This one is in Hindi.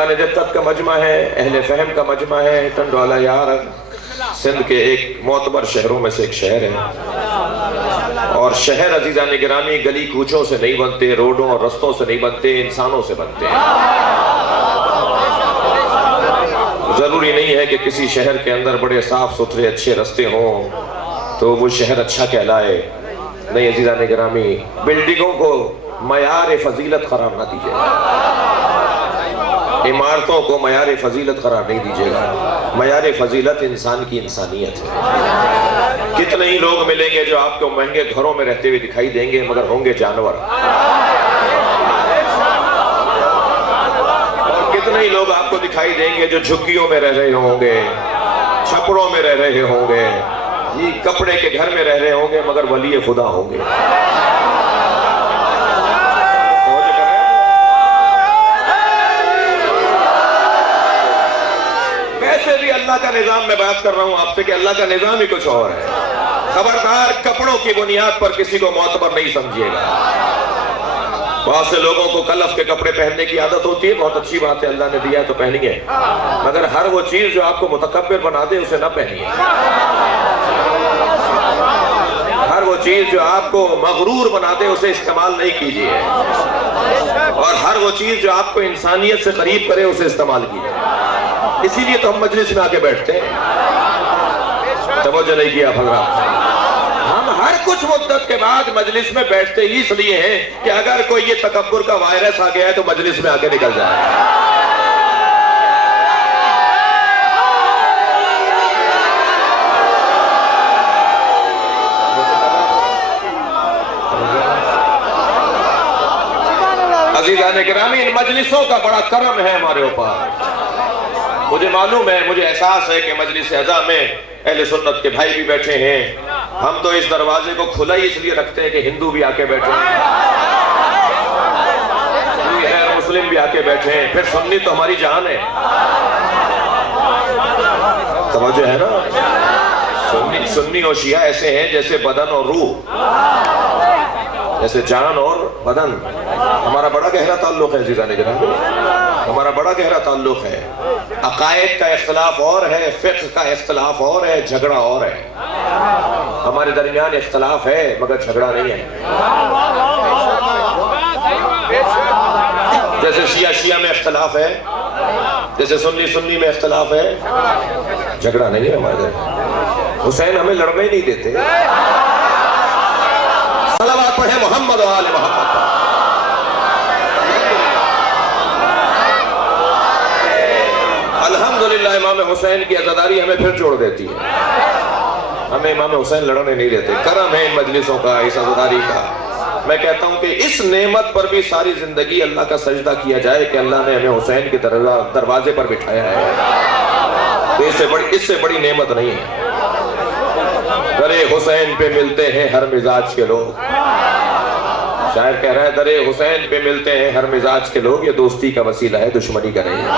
साहिबान दिक्कत का मजमा है, अहले फहम का मजमा है। टंडवाला यार सिंध के एक मोतबर शहरों में से एक शहर है। और शहर अजीजान गिरामी गली कूचों से नहीं बनते, रोडों और रस्तों से नहीं बनते, इंसानों से बनते हैं। जरूरी नहीं है कि किसी शहर के अंदर बड़े साफ सुथरे अच्छे रास्ते हों तो वो शहर अच्छा कहलाए। नहीं अजीजान गिरामी, बिल्डिंगों को मयार फजीलत करार ना दीजिएगा, इमारतों को मयार फजीलत करार नहीं दीजिएगा। मयार फजीलत इंसान की इंसानियत है। कितने ही लोग मिलेंगे जो आपको महंगे घरों में रहते हुए दिखाई देंगे मगर होंगे जानवर, और कितने ही लोग आपको दिखाई देंगे जो झुग्गियों में रह रहे होंगे, छपड़ों में रह रहे होंगे, जी कपड़े के घर में रह रहे होंगे मगर वली खुदा होंगे। वैसे भी अल्लाह का निजाम में बात कर रहा हूं आपसे कि अल्लाह का निजाम ही कुछ और है। खबरदार कपड़ों की बुनियाद पर किसी को मोतबर नहीं समझिएगा। बहुत से लोगों को कलफ के कपड़े पहनने की आदत होती है, बहुत अच्छी बात है, अल्लाह ने दिया है तो पहनिए, मगर हर वो चीज जो आपको मुतकब्बिर बना दे उसे ना पहनिए। हर वो चीज जो आपको मगरूर बना दे उसे इस्तेमाल नहीं कीजिए, और हर वो चीज जो आपको इंसानियत से करीब करे उसे इस्तेमाल कीजिए। इसीलिए तो हम मजलिस में आके बैठते हैं। तवज्जो नहीं किया भगवान। हम हर कुछ मुद्दत के बाद मजलिस में बैठते ही इसलिए हैं कि अगर कोई ये तकब्बुर का वायरस आ गया है तो मजलिस में आके निकल जाए। अज़ीज़ान गिरामी, इन मजलिसों का बड़ा करम है हमारे ऊपर। मुझे मालूम है, मुझे एहसास है कि मजलिस अज़ा में अहले सुन्नत के भाई भी बैठे हैं। हम तो इस दरवाजे को खुला ही इसलिए रखते हैं कि हिंदू भी आके बैठे हैं, मुस्लिम भी आके बैठे हैं, फिर सुन्नी तो हमारी जान है। समझे है ना? सुन्नी और शिया ऐसे हैं जैसे बदन और रूह, जैसे जान और बदन। हमारा बड़ा गहरा ताल्लुक है अज़ीज़ान गिरामी, हमारा बड़ा गहरा ताल्लुक है। अकायद का इख्तिलाफ और है, फ़िक़्ह का इख्तिलाफ और है, झगड़ा और है। हमारे दरमियान इख्तिलाफ है मगर झगड़ा नहीं है। जैसे शिया में इख्तिलाफ है, जैसे सुन्नी में इख्तिलाफ है, झगड़ा नहीं है हमारे दरमियान। हुसैन हमें लड़ने ही नहीं देते। सलावत पढ़े मोहम्मद और आले मोहम्मद। अल्हम्दुलिल्लाह इमाम हुसैन की अज़ादारी हमें फिर जोड़ देती है। हमें इमाम हुसैन लड़ने नहीं देते। करम है इन मजलिसों का, इस अज़ादारी का। मैं कहता हूं कि इस नेमत पर भी सारी जिंदगी अल्लाह का सजदा किया जाए कि अल्लाह ने हमें हुसैन के दरवाजे पर बिठाया है। तो इससे बड़ी नेमत नहीं है। दरे हुसैन पे मिलते हैं हर मिजाज के लोग। शायर कह रहा है, दरे हुसैन पे मिलते हैं हर मिजाज के लोग। ये दोस्ती का वसीला है, दुश्मनी का नहीं है।